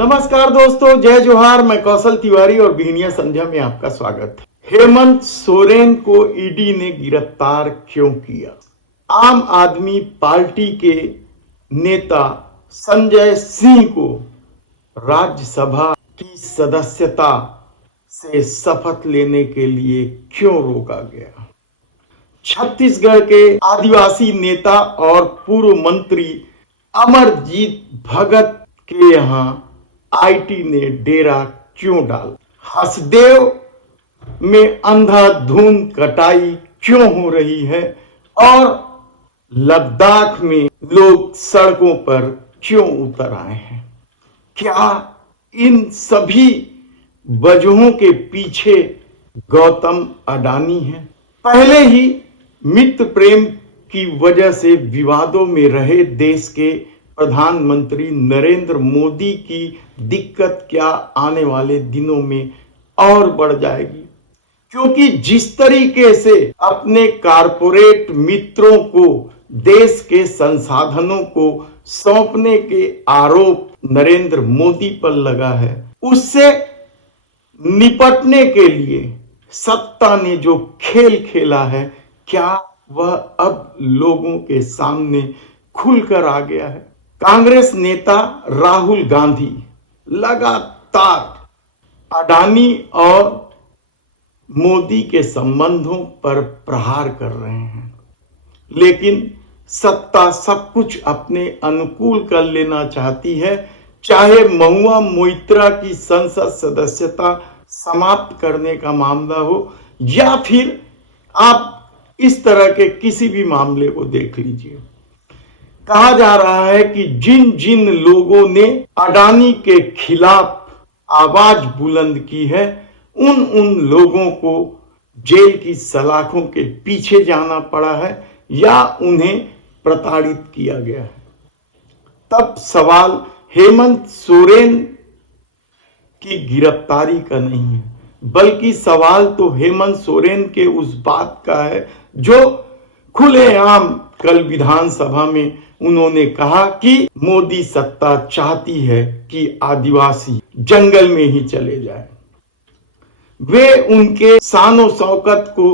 नमस्कार दोस्तों, जय जोहार। मैं कौशल तिवारी और बिहनिया संध्या में आपका स्वागत है। हेमंत सोरेन को ईडी ने गिरफ्तार क्यों किया? आम आदमी पार्टी के नेता संजय सिंह को राज्यसभा की सदस्यता से शपथ लेने के लिए क्यों रोका गया? छत्तीसगढ़ के आदिवासी नेता और पूर्व मंत्री अमरजीत भगत के यहाँ आईटी ने डेरा क्यों डाला? हसदेव में अंधाधुंध कटाई क्यों हो रही है और लद्दाख में लोग सड़कों पर क्यों उतर आए हैं? क्या इन सभी वजहों के पीछे गौतम अडानी है? पहले ही मित्र प्रेम की वजह से विवादों में रहे देश के प्रधानमंत्री नरेंद्र मोदी की दिक्कत क्या आने वाले दिनों में और बढ़ जाएगी? क्योंकि जिस तरीके से अपने कारपोरेट मित्रों को देश के संसाधनों को सौंपने के आरोप नरेंद्र मोदी पर लगा है, उससे निपटने के लिए सत्ता ने जो खेल खेला है, क्या वह अब लोगों के सामने खुलकर आ गया है? कांग्रेस नेता राहुल गांधी लगातार अडानी और मोदी के संबंधों पर प्रहार कर रहे हैं, लेकिन सत्ता सब कुछ अपने अनुकूल कर लेना चाहती है। चाहे महुआ मोइत्रा की संसद सदस्यता समाप्त करने का मामला हो या फिर आप इस तरह के किसी भी मामले को देख लीजिए। कहा जा रहा है कि जिन जिन लोगों ने अडानी के खिलाफ आवाज बुलंद की है, उन उन लोगों को जेल की सलाखों के पीछे जाना पड़ा है या उन्हें प्रताड़ित किया गया है। तब सवाल हेमंत सोरेन की गिरफ्तारी का नहीं है, बल्कि सवाल तो हेमंत सोरेन के उस बात का है जो खुलेआम कल विधानसभा में उन्होंने कहा कि मोदी सत्ता चाहती है कि आदिवासी जंगल में ही चले जाए। वे उनके शान और शौकत को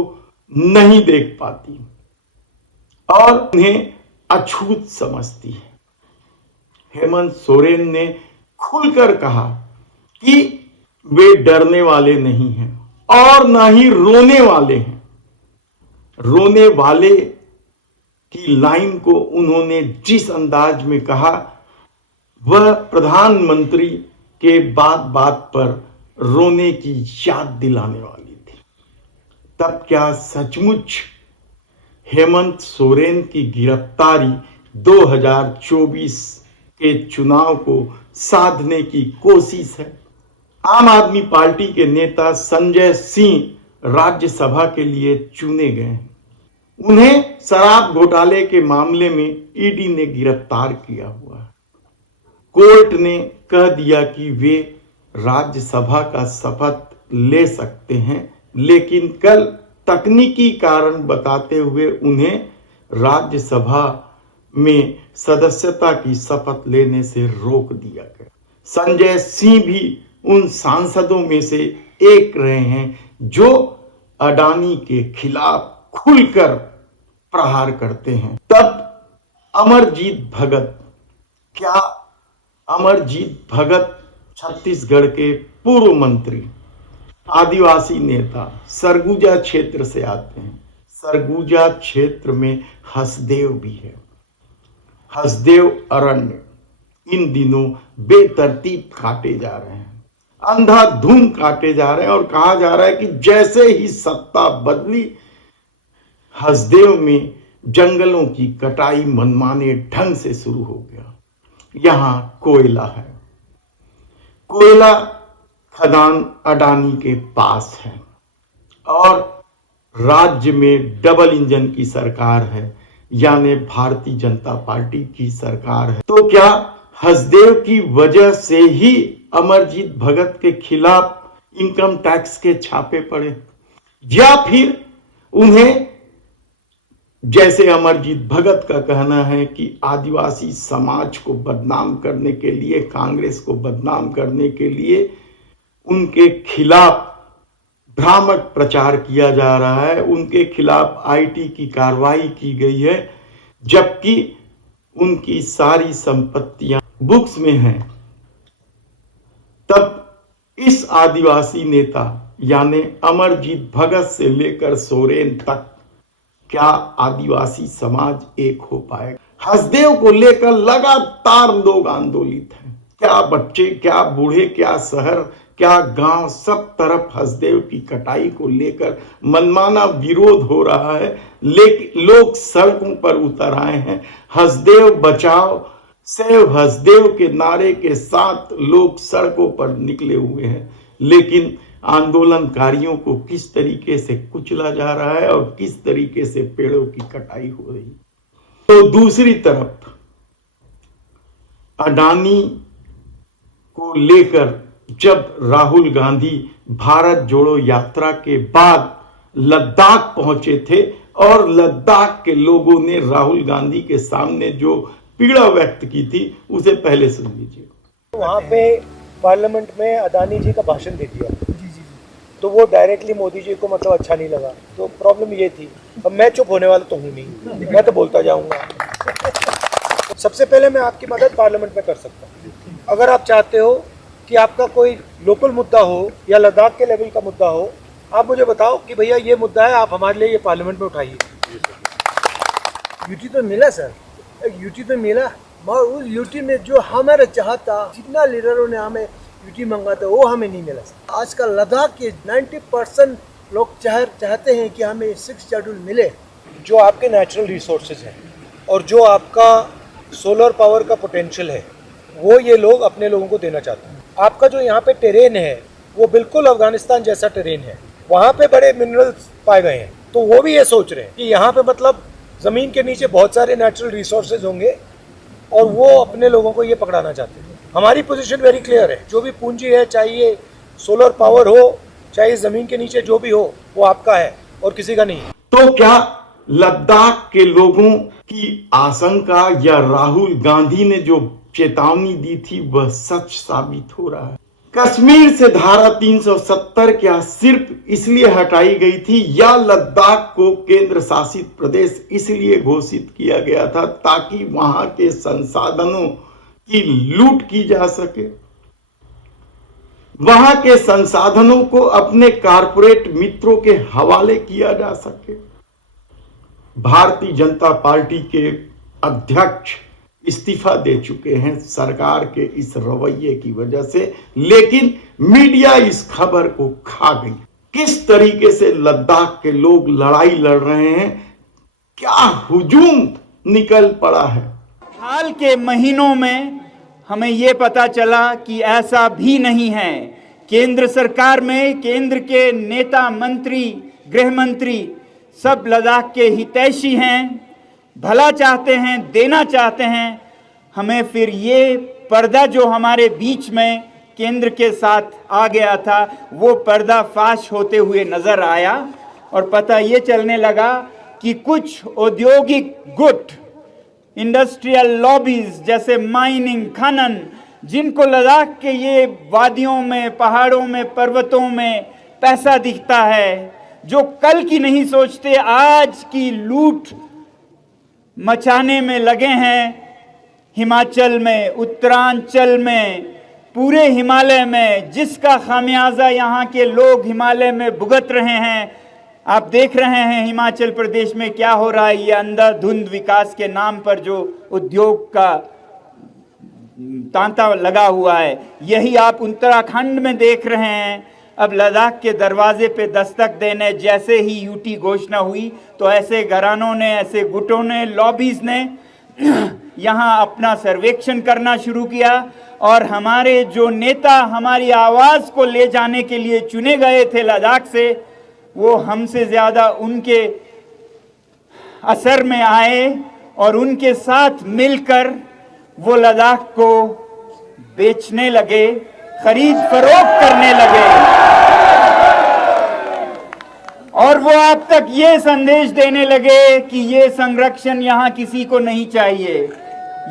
नहीं देख पाती और उन्हें अछूत समझती है। हेमंत सोरेन ने खुलकर कहा कि वे डरने वाले नहीं हैं और ना ही रोने वाले हैं। रोने वाले की लाइन को उन्होंने जिस अंदाज में कहा, वह प्रधानमंत्री के बात बात पर रोने की याद दिलाने वाली थी। तब क्या सचमुच हेमंत सोरेन की गिरफ्तारी 2024 के चुनाव को साधने की कोशिश है? आम आदमी पार्टी के नेता संजय सिंह राज्यसभा के लिए चुने गए हैं। उन्हें शराब घोटाले के मामले में ईडी ने गिरफ्तार किया हुआ है। कोर्ट ने कह दिया कि वे राज्यसभा का शपथ ले सकते हैं, लेकिन कल तकनीकी कारण बताते हुए उन्हें राज्यसभा में सदस्यता की शपथ लेने से रोक दिया गया। संजय सिंह भी उन सांसदों में से एक रहे हैं जो अडानी के खिलाफ खुलकर प्रहार करते हैं। तब अमरजीत भगत, क्या अमरजीत भगत छत्तीसगढ़ के पूर्व मंत्री, आदिवासी नेता, सरगुजा क्षेत्र से आते हैं। सरगुजा क्षेत्र में हसदेव भी है। हसदेव अरण्य इन दिनों बेतरतीब काटे जा रहे हैं, अंधाधुंध काटे जा रहे हैं और कहा जा रहा है कि जैसे ही सत्ता बदली, हसदेव में जंगलों की कटाई मनमाने ढंग से शुरू हो गया। यहां कोयला है, कोयला खदान अडानी के पास है और राज्य में डबल इंजन की सरकार है, यानी भारतीय जनता पार्टी की सरकार है। तो क्या हसदेव की वजह से ही अमरजीत भगत के खिलाफ इनकम टैक्स के छापे पड़े या फिर उन्हें जैसे अमरजीत भगत का कहना है कि आदिवासी समाज को बदनाम करने के लिए, कांग्रेस को बदनाम करने के लिए उनके खिलाफ भ्रामक प्रचार किया जा रहा है, उनके खिलाफ आईटी की कार्रवाई की गई है, जबकि उनकी सारी संपत्तियां बुक्स में हैं। तब इस आदिवासी नेता यानी अमरजीत भगत से लेकर सोरेन तक क्या आदिवासी समाज एक हो पाएगा? हसदेव को लेकर लगातार लोग आंदोलित हैं। क्या बच्चे, क्या बूढ़े, क्या शहर, क्या गांव, सब तरफ हसदेव की कटाई को लेकर मनमाना विरोध हो रहा है, लेकिन लोग सड़कों पर उतर आए हैं। हसदेव बचाओ, सेव हसदेव के नारे के साथ लोग सड़कों पर निकले हुए हैं, लेकिन आंदोलनकारियों को किस तरीके से कुचला जा रहा है और किस तरीके से पेड़ों की कटाई हो रही। तो दूसरी तरफ अडानी को लेकर जब राहुल गांधी भारत जोड़ो यात्रा के बाद लद्दाख पहुंचे थे और लद्दाख के लोगों ने राहुल गांधी के सामने जो पीड़ा व्यक्त की थी उसे पहले सुन लीजिए। वहां पे पार्लियामेंट में अडानी जी का भाषण दे दिया, तो वो डायरेक्टली मोदी जी को मतलब अच्छा नहीं लगा। तो प्रॉब्लम ये थी, अब मैं चुप होने वाला तो हूँ नहीं, मैं तो बोलता जाऊंगा। सबसे पहले मैं आपकी मदद पार्लियामेंट में कर सकता हूँ। अगर आप चाहते हो कि आपका कोई लोकल मुद्दा हो या लद्दाख के लेवल का मुद्दा हो, आप मुझे बताओ कि भैया ये मुद्दा है, आप हमारे लिए ये पार्लियामेंट में उठाइए। यूटी तो मिला सर, यूटी तो मिला, मगर उस यूटी में जो हमारा चाहता, जितना लीडरों ने हमें यूटी मांगा था वो हमें नहीं मिला। आजकल लद्दाख के 90% लोग चाहते हैं कि हमें 6 शेड्यूल मिले। जो आपके नेचुरल रिसोर्सेज हैं और जो आपका सोलर पावर का पोटेंशियल है, वो ये लोग अपने लोगों को देना चाहते हैं। आपका जो यहाँ पे टेरेन है वो बिल्कुल अफगानिस्तान जैसा टेरेन है, वहाँ पे बड़े मिनरल्स पाए गए हैं। तो वो भी ये सोच रहे हैं कि यहाँ पे मतलब ज़मीन के नीचे बहुत सारे नेचुरल रिसोर्सेज होंगे और वो अपने लोगों को ये पकड़ाना चाहते हैं। हमारी पोजीशन वेरी क्लियर है, जो भी पूंजी है, चाहे ये सोलर पावर हो, चाहे ज़मीन के नीचे जो भी हो, वो आपका है और किसी का नहीं। तो क्या लद्दाख के लोगों की आशंका या राहुल गांधी ने जो चेतावनी दी थी वह सच साबित हो रहा है? कश्मीर से धारा 370 क्या सिर्फ इसलिए हटाई गई थी या लद्दाख को केंद्र शासित प्रदेश इसलिए घोषित किया गया था ताकि वहां के संसाधनों की लूट की जा सके, वहां के संसाधनों को अपने कारपोरेट मित्रों के हवाले किया जा सके? भारतीय जनता पार्टी के अध्यक्ष इस्तीफा दे चुके हैं सरकार के इस रवैये की वजह से, लेकिन मीडिया इस खबर को खा गई। किस तरीके से लद्दाख के लोग लड़ाई लड़ रहे हैं, क्या हुजूम निकल पड़ा है। हाल के महीनों में हमें ये पता चला कि ऐसा भी नहीं है। केंद्र सरकार में केंद्र के नेता, मंत्री, गृह मंत्री सब लद्दाख के हितैषी हैं, भला चाहते हैं, देना चाहते हैं। हमें फिर ये पर्दा जो हमारे बीच में केंद्र के साथ आ गया था, वो पर्दा फाश होते हुए नजर आया और पता ये चलने लगा कि कुछ औद्योगिक गुट, इंडस्ट्रियल लॉबीज जैसे माइनिंग, खनन, जिनको लद्दाख के ये वादियों में, पहाड़ों में, पर्वतों में पैसा दिखता है, जो कल की नहीं सोचते, आज की लूट मचाने में लगे हैं। हिमाचल में, उत्तरांचल में, पूरे हिमालय में, जिसका खामियाजा यहाँ के लोग हिमालय में भुगत रहे हैं। आप देख रहे हैं हिमाचल प्रदेश में क्या हो रहा है। ये अंधाधुंध विकास के नाम पर जो उद्योग का तांता लगा हुआ है, यही आप उत्तराखंड में देख रहे हैं। अब लद्दाख के दरवाजे पे दस्तक देने जैसे ही यूटी घोषणा हुई तो ऐसे घरानों ने, ऐसे गुटों ने, लॉबीज ने यहाँ अपना सर्वेक्षण करना शुरू किया और हमारे जो नेता हमारी आवाज़ को ले जाने के लिए चुने गए थे लद्दाख से, वो हमसे ज़्यादा उनके असर में आए और उनके साथ मिलकर वो लद्दाख को बेचने लगे, खरीद फरोख्त करने लगे। और वो आप तक ये संदेश देने लगे कि ये संरक्षण यहाँ किसी को नहीं चाहिए,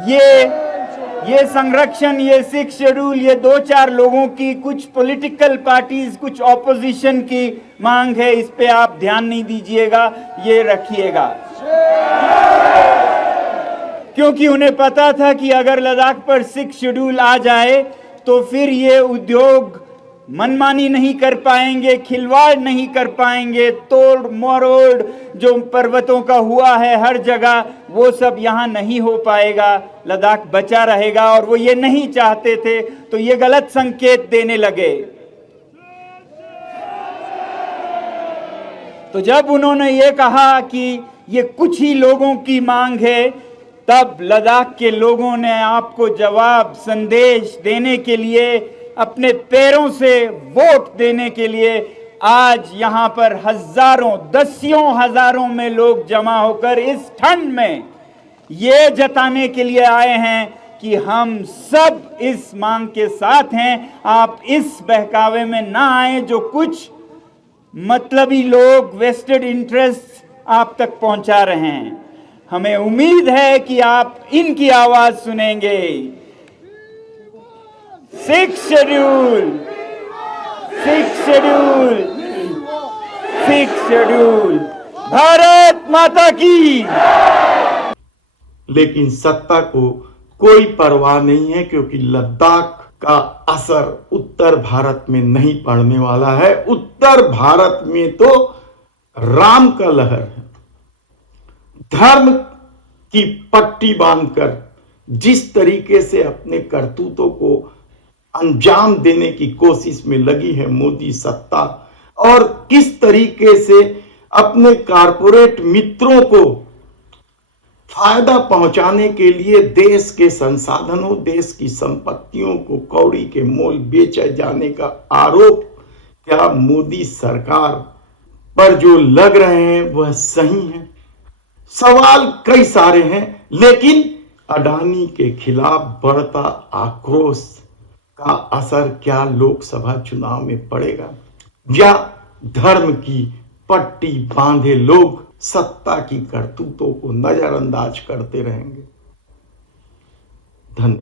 ये संरक्षण, ये 6 शेड्यूल, ये 2-4 लोगों की, कुछ पॉलिटिकल पार्टीज, कुछ ऑपोजिशन की मांग है, इस पे आप ध्यान नहीं दीजिएगा, ये रखिएगा। क्योंकि उन्हें पता था कि अगर लद्दाख पर 6 शेड्यूल आ जाए तो फिर ये उद्योग मनमानी नहीं कर पाएंगे, खिलवाड़ नहीं कर पाएंगे, तोड़ मरोड़ जो पर्वतों का हुआ है हर जगह, वो सब यहाँ नहीं हो पाएगा, लद्दाख बचा रहेगा। और वो ये नहीं चाहते थे, तो ये गलत संकेत देने लगे। तो जब उन्होंने ये कहा कि ये कुछ ही लोगों की मांग है, तब लद्दाख के लोगों ने आपको जवाब संदेश देने के लिए, अपने पैरों से वोट देने के लिए आज यहां पर हजारों, दसियों हजारों में लोग जमा होकर इस ठंड में ये जताने के लिए आए हैं कि हम सब इस मांग के साथ हैं। आप इस बहकावे में ना आए जो कुछ मतलबी लोग, वेस्टेड इंटरेस्ट आप तक पहुंचा रहे हैं। हमें उम्मीद है कि आप इनकी आवाज सुनेंगे। 6 शेड्यूल, 6 शेड्यूल, 6 शेड्यूल, भारत माता की। लेकिन सत्ता को कोई परवाह नहीं है, क्योंकि लद्दाख का असर उत्तर भारत में नहीं पड़ने वाला है। उत्तर भारत में तो राम का लहर है। धर्म की पट्टी बांधकर जिस तरीके से अपने करतूतों को अंजाम देने की कोशिश में लगी है मोदी सत्ता, और किस तरीके से अपने कारपोरेट मित्रों को फायदा पहुंचाने के लिए देश के संसाधनों, देश की संपत्तियों को कौड़ी के मोल बेचे जाने का आरोप क्या मोदी सरकार पर जो लग रहे हैं वह सही है? सवाल कई सारे हैं, लेकिन अडानी के खिलाफ बढ़ता आक्रोश का असर क्या लोकसभा चुनाव में पड़ेगा, या धर्म की पट्टी बांधे लोग सत्ता की करतूतों को नजरअंदाज करते रहेंगे?